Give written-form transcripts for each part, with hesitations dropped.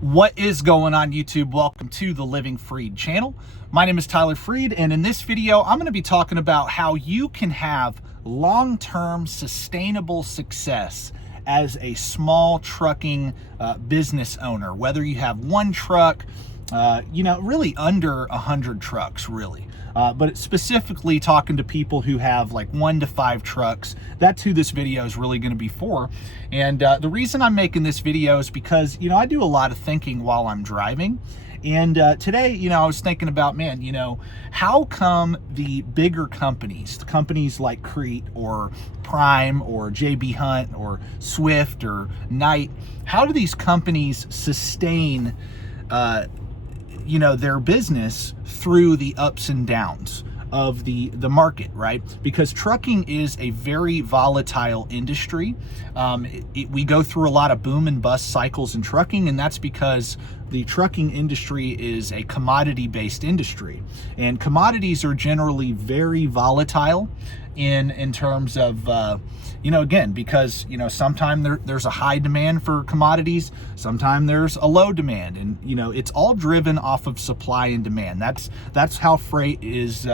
What is going on, YouTube? Welcome to the Living Freed channel. My name is Tyler Freed, and in this video, I'm going to be talking about how you can have long-term sustainable success as a small trucking business owner, whether you have one truck, really under 100 trucks, really. But specifically talking to people who have like 1 to 5 trucks. That's who this video is really going to be for. And the reason I'm making this video is because, I do a lot of thinking while I'm driving. And today, I was thinking about, how come the bigger companies like Crete or Prime or JB Hunt or Swift or Knight, how do these companies sustain their business through the ups and downs of the market, right? Because trucking is a very volatile industry. We go through a lot of boom and bust cycles in trucking, and that's because the trucking industry is a commodity-based industry, and commodities are generally very volatile in terms of again, because sometimes there's a high demand for commodities, sometimes there's a low demand, and it's all driven off of supply and demand. That's how freight is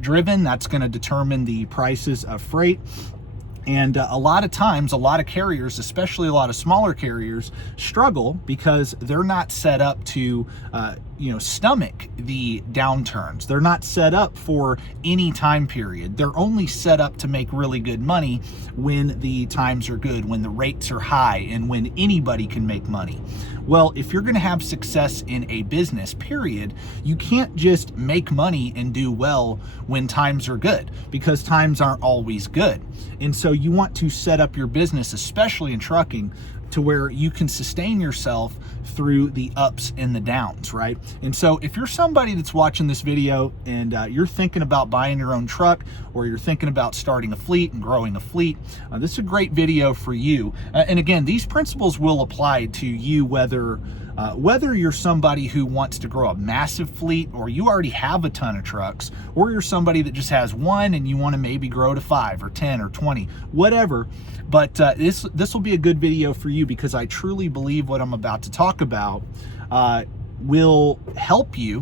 driven. That's going to determine the prices of freight. And a lot of times, a lot of carriers, especially a lot of smaller carriers, struggle because they're not set up to, stomach the downturns. They're not set up for any time period. They're only set up to make really good money when the times are good, when the rates are high, and when anybody can make money. Well, if you're going to have success in a business, period, you can't just make money and do well when times are good, because times aren't always good. And so you want to set up your business, especially in trucking, to where you can sustain yourself through the ups and the downs, right? And so if you're somebody that's watching this video and you're thinking about buying your own truck, or you're thinking about starting a fleet and growing a fleet, this is a great video for you. And again, these principles will apply to you whether you're somebody who wants to grow a massive fleet, or you already have a ton of trucks, or you're somebody that just has one and you want to maybe grow to 5 or 10 or 20, whatever. But this will be a good video for you, because I truly believe what I'm about to talk about will help you,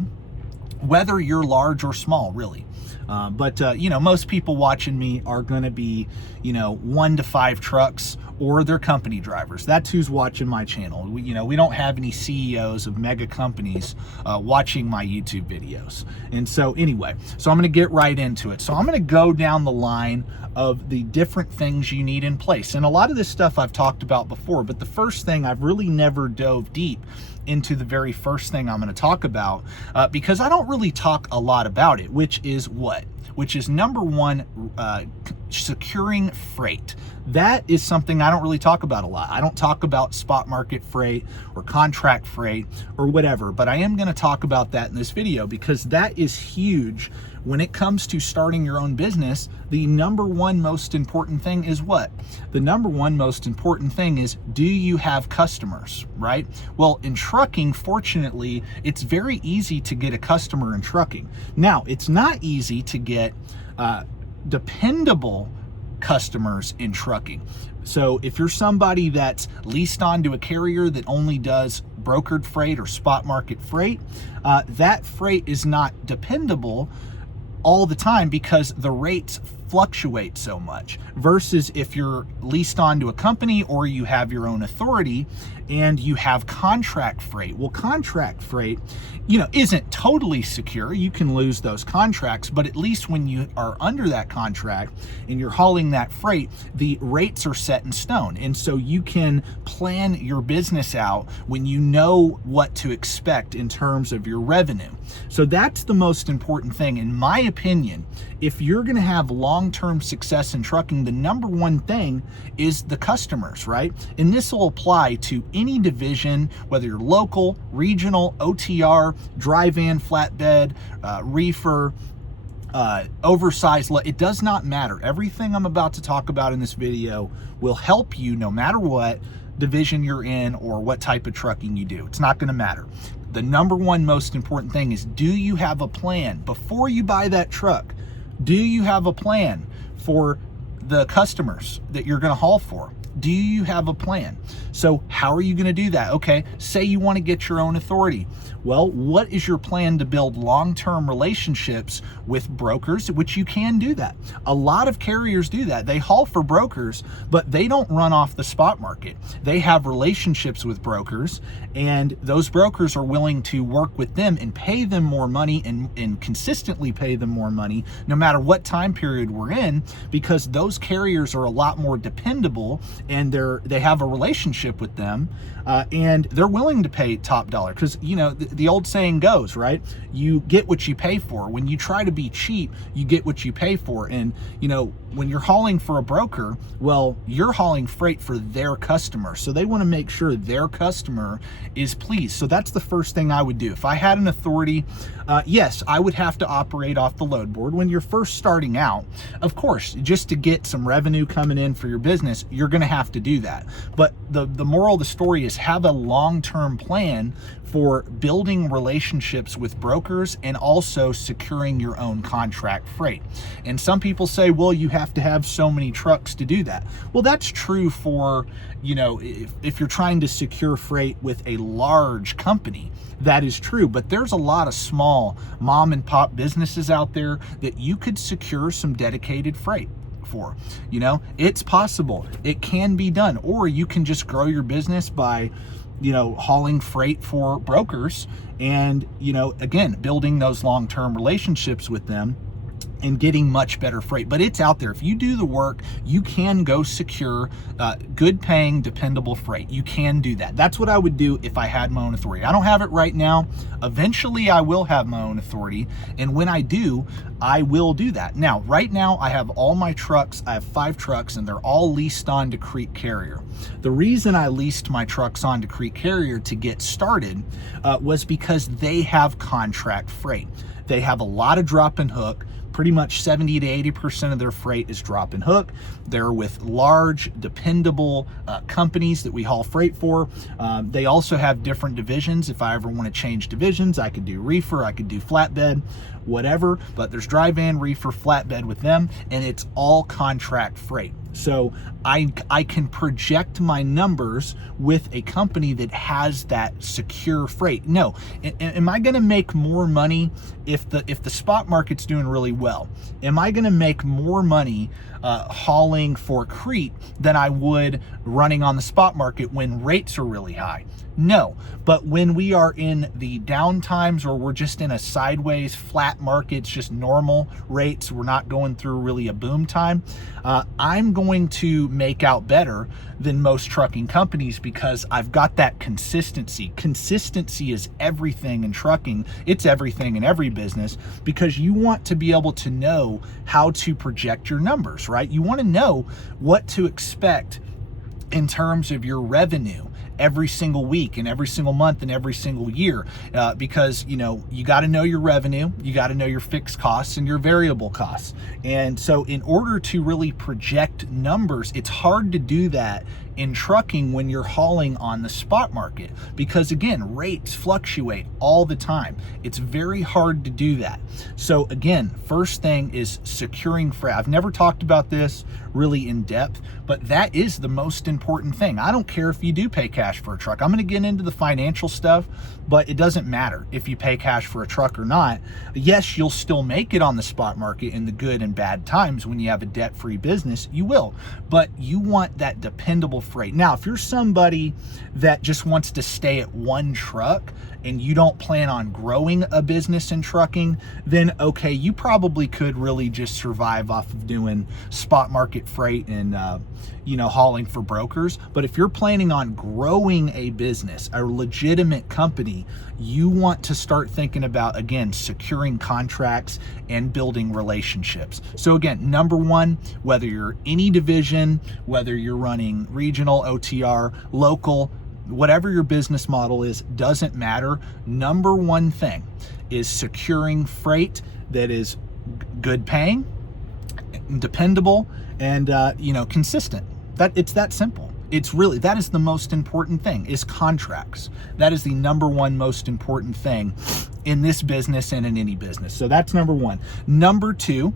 whether you're large or small, really. But most people watching me are going to be, 1 to 5 trucks, or they're company drivers. That's who's watching my channel. We don't have any CEOs of mega companies watching my YouTube videos. And so anyway, so I'm going to get right into it. So I'm going to go down the line of the different things you need in place. And a lot of this stuff I've talked about before, but the first thing, I've really never dove deep into the very first thing I'm going to talk about, because I don't really talk a lot about it, which is what? Which is number one, securing freight. That is something I don't really talk about a lot. I don't talk about spot market freight or contract freight or whatever, but I am going to talk about that in this video, because that is huge when it comes to starting your own business. The number one most important thing is what? The number one most important thing is, do you have customers, right? Well, in trucking, fortunately, it's very easy to get a customer in trucking. Now, it's not easy to get dependable customers in trucking. So if you're somebody that's leased onto a carrier that only does brokered freight or spot market freight, that freight is not dependable all the time, because the rates fluctuate so much, versus if you're leased onto a company or you have your own authority and you have contract freight. Well, contract freight, isn't totally secure. You can lose those contracts, but at least when you are under that contract and you're hauling that freight, the rates are set in stone. And so you can plan your business out when you know what to expect in terms of your revenue. So that's the most important thing, in my opinion. If you're going to have long-term success in trucking, the number one thing is the customers, right? And this will apply to any division, whether you're local, regional, OTR, dry van, flatbed, reefer, oversized, it does not matter. Everything I'm about to talk about in this video will help you no matter what division you're in or what type of trucking you do. It's not going to matter. The number one most important thing is, do you have a plan before you buy that truck? Do you have a plan for the customers that you're going to haul for? Do you have a plan? So how are you going to do that? Okay, say you want to get your own authority. Well, what is your plan to build long-term relationships with brokers, which you can do that. A lot of carriers do that. They haul for brokers, but they don't run off the spot market. They have relationships with brokers, and those brokers are willing to work with them and pay them more money and consistently pay them more money no matter what time period we're in, because those carriers are a lot more dependable and they have a relationship with them, and they're willing to pay top dollar, because the old saying goes, right? You get what you pay for. When you try to be cheap, you get what you pay for. And when you're hauling for a broker, well, you're hauling freight for their customer, so they want to make sure their customer is pleased. So that's the first thing I would do if I had an authority. Yes, I would have to operate off the load board when you're first starting out. Of course, just to get some revenue coming in for your business, you're going to have to do that. But the moral of the story is have a long-term plan for building relationships with brokers and also securing your own contract freight. And some people say, well, you have to have so many trucks to do that. Well, that's true for, if you're trying to secure freight with a large company, that is true. But there's a lot of small mom and pop businesses out there that you could secure some dedicated freight for. It's possible. It can be done. Or you can just grow your business by hauling freight for brokers and, again, building those long-term relationships with them and getting much better freight. But it's out there. If you do the work, you can go secure good paying, dependable freight. You can do that. That's what I would do if I had my own authority. I don't have it right now. Eventually I will have my own authority. And when I do, I will do that. Now, right now I have all my trucks. I have 5 trucks and they're all leased on to Crete Carrier. The reason I leased my trucks on to Crete Carrier to get started was because they have contract freight. They have a lot of drop and hook. Pretty much 70 to 80% of their freight is drop and hook. They're with large, dependable companies that we haul freight for. They also have different divisions. If I ever want to change divisions, I could do reefer, I could do flatbed, whatever. But there's dry van, reefer, flatbed with them, and it's all contract freight. So I can project my numbers with a company that has that secure freight. No, am I going to make more money if the spot market's doing really well? Am I going to make more money hauling for Crete than I would running on the spot market when rates are really high? No, but when we are in the down times, or we're just in a sideways flat market, it's just normal rates, we're not going through really a boom time, I'm going to make out better than most trucking companies because I've got that consistency. Consistency is everything in trucking. It's everything in every business, because you want to be able to know how to project your numbers, right? You want to know what to expect in terms of your revenue every single week and every single month and every single year, because you got to know your revenue, you got to know your fixed costs and your variable costs. And so in order to really project numbers, it's hard to do that in trucking when you're hauling on the spot market, because again, rates fluctuate all the time. It's very hard to do that. So again, first thing is securing freight. I've never talked about this really in depth, but that is the most important thing. I don't care if you do pay cash for a truck. I'm going to get into the financial stuff, but it doesn't matter if you pay cash for a truck or not. Yes, you'll still make it on the spot market in the good and bad times. When you have a debt-free business, you will, but you want that dependable freight. Now, if you're somebody that just wants to stay at one truck and you don't plan on growing a business in trucking, then okay, you probably could really just survive off of doing spot market freight and hauling for brokers. But if you're planning on growing a business, a legitimate company, you want to start thinking about, again, securing contracts and building relationships. So again, number one, whether you're any division, whether you're running regional, OTR, local, whatever your business model is, doesn't matter. Number one thing is securing freight that is good paying, dependable, and consistent. It's that simple. It's really, that is the most important thing, is contracts. That is the number one most important thing in this business and in any business. So that's number one. Number two,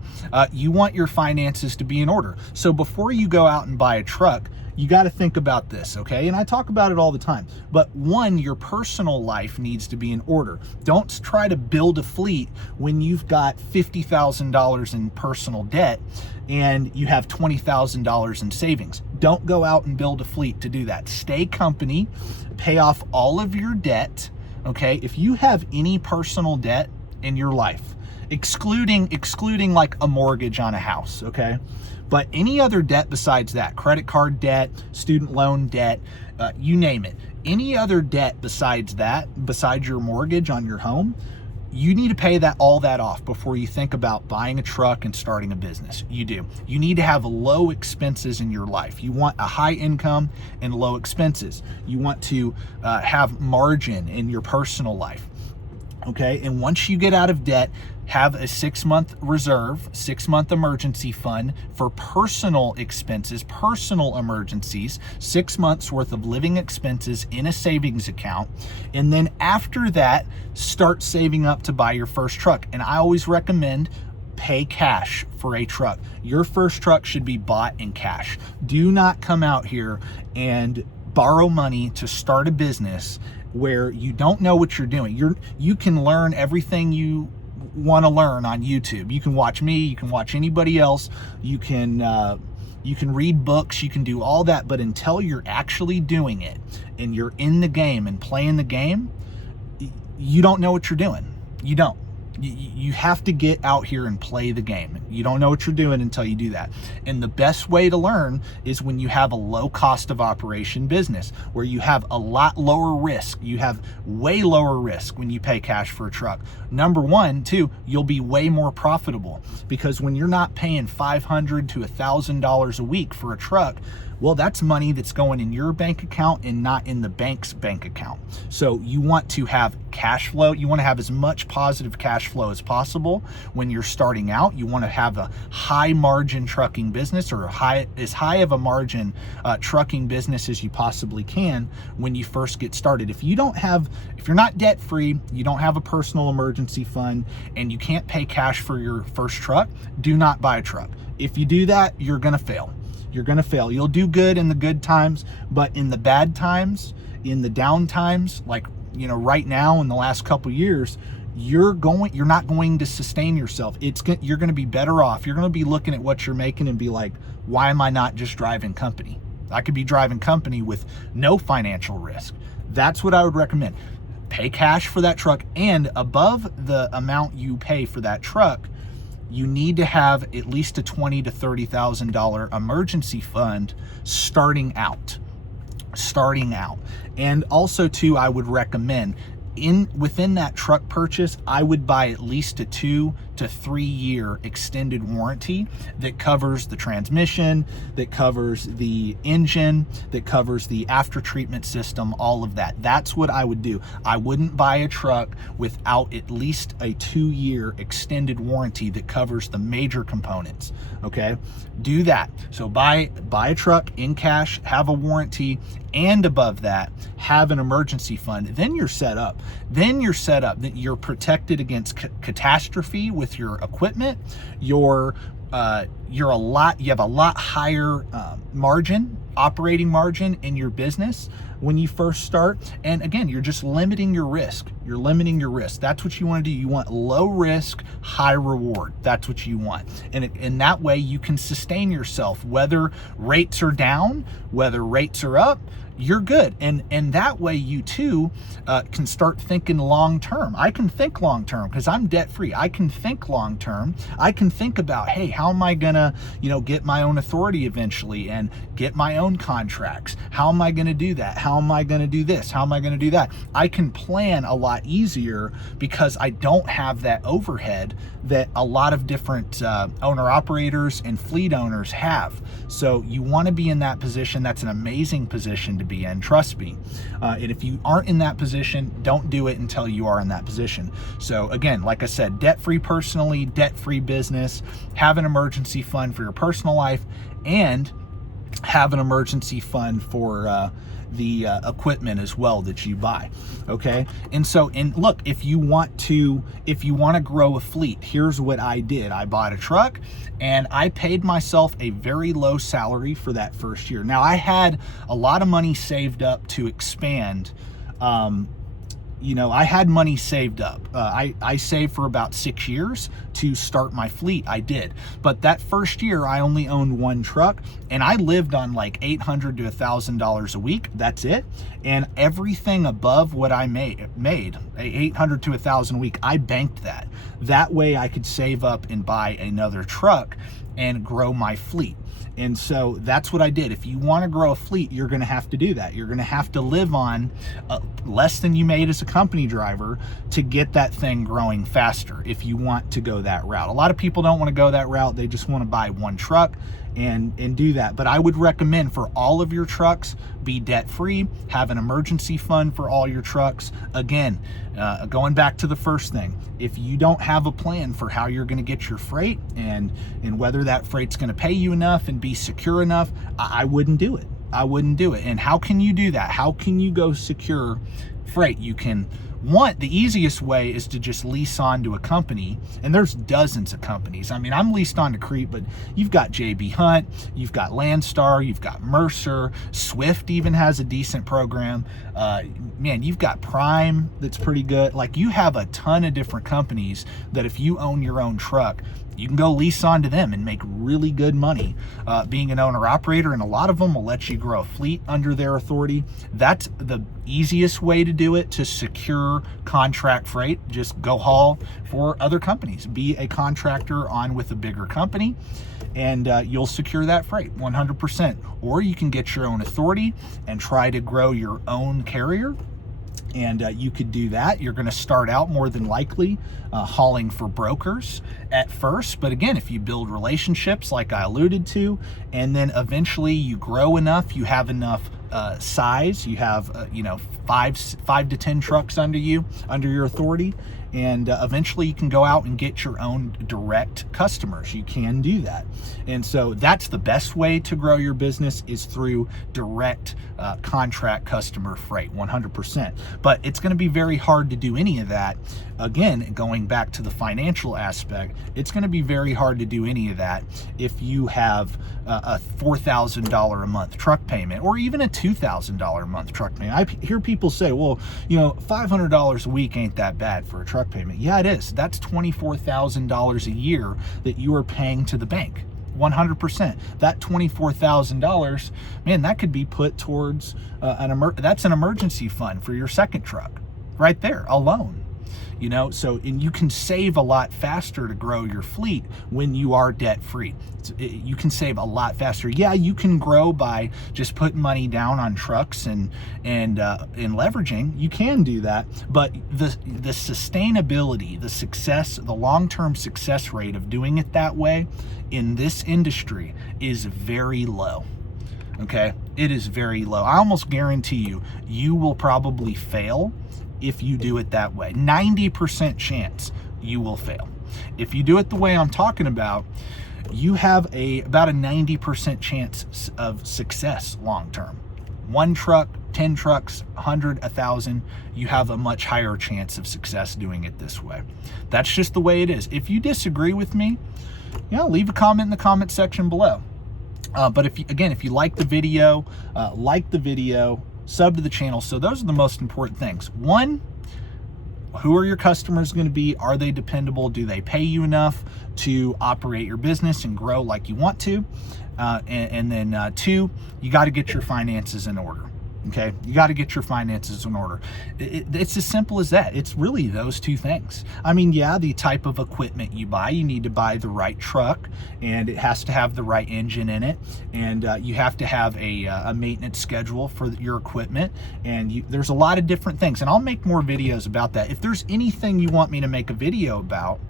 you want your finances to be in order. So before you go out and buy a truck, you got to think about this, okay? And I talk about it all the time. But one, your personal life needs to be in order. Don't try to build a fleet when you've got $50,000 in personal debt and you have $20,000 in savings. Don't go out and build a fleet to do that. Stay company, pay off all of your debt, okay? If you have any personal debt in your life, excluding like a mortgage on a house, okay? But any other debt besides that, credit card debt, student loan debt, you name it, any other debt besides that, besides your mortgage on your home, you need to pay all that off before you think about buying a truck and starting a business. You do. You need to have low expenses in your life. You want a high income and low expenses. You want to have margin in your personal life. Okay, and once you get out of debt, have a 6-month reserve, 6-month emergency fund for personal expenses, personal emergencies, 6 months worth of living expenses in a savings account. And then after that, start saving up to buy your first truck. And I always recommend pay cash for a truck. Your first truck should be bought in cash. Do not come out here and borrow money to start a business where you don't know what you're doing. You can learn everything you want to learn on YouTube. You can watch me, you can watch anybody else, you can read books, you can do all that, but until you're actually doing it and you're in the game and playing the game, you don't know what you're doing. You don't. You have to get out here and play the game. You don't know what you're doing until you do that. And the best way to learn is when you have a low cost of operation business, where you have a lot lower risk. You have way lower risk when you pay cash for a truck. Number one, too, you'll be way more profitable, because when you're not paying $500 to $1,000 a week for a truck, well, that's money that's going in your bank account and not in the bank's bank account. So you want to have cash flow. You want to have as much positive cash flow as possible when you're starting out. You want to have a high margin trucking business, or as high of a margin trucking business as you possibly can when you first get started. If you're not debt free, you don't have a personal emergency fund, and you can't pay cash for your first truck, do not buy a truck. If you do that, you're going to fail. You're going to fail. You'll do good in the good times, but in the bad times, in the down times, like, right now in the last couple years, you're not going to sustain yourself. You're going to be better off. You're going to be looking at what you're making and be like, why am I not just driving company? I could be driving company with no financial risk. That's what I would recommend. Pay cash for that truck, and above the amount you pay for that truck, you need to have at least a $20,000 to $30,000 emergency fund starting out. And also too, I would recommend within that truck purchase, I would buy at least a 2 to 3 year extended warranty that covers the transmission, that covers the engine, that covers the after treatment system, all of that. That's what I would do. I wouldn't buy a truck without at least a 2-year extended warranty that covers the major components. Okay, do that. So buy a truck in cash, have a warranty, and above that, have an emergency fund. Then you're set up. You're protected against catastrophe with your equipment. You have a lot higher operating margin in your business when you first start. And again, you're just limiting your risk. That's what you want to do. You want low risk, high reward. That's what you want. And in that way, you can sustain yourself, whether rates are down, whether rates are up. You're good. And that way you too can start thinking long term. I can think long term because I'm debt free. I can think long term. I can think about, hey, how am I gonna, get my own authority eventually and get my own contracts? How am I gonna do that? How am I gonna do this? How am I gonna do that? I can plan a lot easier because I don't have that overhead that a lot of different owner operators and fleet owners have. So you want to be in that position. That's an amazing position to be in, trust me. And if you aren't in that position, don't do it until you are in that position. So again, like I said, debt-free personally, debt-free business, have an emergency fund for your personal life, and have an emergency fund for the equipment as well that you buy. Okay, and so, and look, if you want to grow a fleet, here's what I did. I bought a truck and I paid myself a very low salary for that first year. Now, I had a lot of money saved up to expand. You know, I had money saved up. I saved for about 6 years to start my fleet. I did. But that first year, I only owned one truck, and I lived on like $800 to $1,000 a week. That's it. And everything above what I made $800 to $1,000 a week, I banked that. That way I could save up and buy another truck and grow my fleet. And so that's what I did. If you want to grow a fleet, you're going to have to do that. You're going to have to live on less than you made as a company driver to get that thing growing faster if you want to go that route. A lot of people don't want to go that route. They just want to buy one truck and do that. But I would recommend for all of your trucks, be debt free, have an emergency fund for all your trucks. Again, going back to the first thing, if you don't have a plan for how you're going to get your freight and whether that freight's going to pay you enough and be secure enough, I wouldn't do it. I wouldn't do it. And how can you do that? How can you go secure freight? You can, the easiest way is to just lease on to a company, and there's dozens of companies. I mean, I'm leased on to Crete, but you've got JB Hunt, you've got Landstar, you've got Mercer, Swift even has a decent program. Man, you've got Prime that's pretty good. Like, you have a ton of different companies that if you own your own truck, you can go lease on to them and make really good money being an owner operator, and a lot of them will let you grow a fleet under their authority. That's the easiest way to do it, to secure contract freight. Just go haul for other companies, be a contractor on with a bigger company, and you'll secure that freight 100%. Or you can get your own authority and try to grow your own carrier. And you could do that. You're going to start out more than likely hauling for brokers at first. But again, if you build relationships like I alluded to, and then eventually you grow enough, you have enough size, you have, you know, 5 to 10 trucks under you, under your authority. And eventually you can go out and get your own direct customers. You can do that. And so that's the best way to grow your business, is through direct contract customer freight, 100%. But it's going to be very hard to do any of that. Again, going back to the financial aspect, it's going to be very hard to do any of that if you have a $4,000 a month truck payment, or even a $2,000 a month truck payment. I hear people say, well, you know, $500 a week ain't that bad for a truck payment. Yeah, it is. That's $24,000 a year that you are paying to the bank. 100%. That $24,000, man, that could be put towards that's an emergency fund for your second truck right there alone. You know, so, and you can save a lot faster to grow your fleet when you are debt free. You can save a lot faster. Yeah, you can grow by just putting money down on trucks and leveraging. You can do that, but the sustainability, the success, the long-term success rate of doing it that way in this industry is very low. Okay, it is very low. I almost guarantee you will probably fail if you do it that way. 90% chance you will fail. If you do it the way I'm talking about, you have about a 90% chance of success long term. One truck, 10 trucks, 100, 1,000, you have a much higher chance of success doing it this way. That's just the way it is. If you disagree with me, you know, leave a comment in the comment section below. But if you like the video, sub to the channel. So those are the most important things. One, who are your customers going to be? Are they dependable? Do they pay you enough to operate your business and grow like you want to? And then two, you got to get your finances in order. Okay, you got to get your finances in order. It's as simple as that. It's really those two things. I mean, yeah, the type of equipment you buy, you need to buy the right truck, and it has to have the right engine in it, and you have to have a maintenance schedule for your equipment, and there's a lot of different things, and I'll make more videos about that. If there's anything you want me to make a video about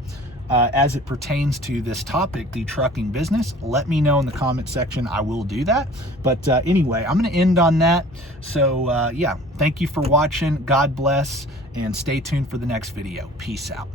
as it pertains to this topic, the trucking business, let me know in the comment section. I will do that. But anyway, I'm going to end on that. So yeah, thank you for watching. God bless, and stay tuned for the next video. Peace out.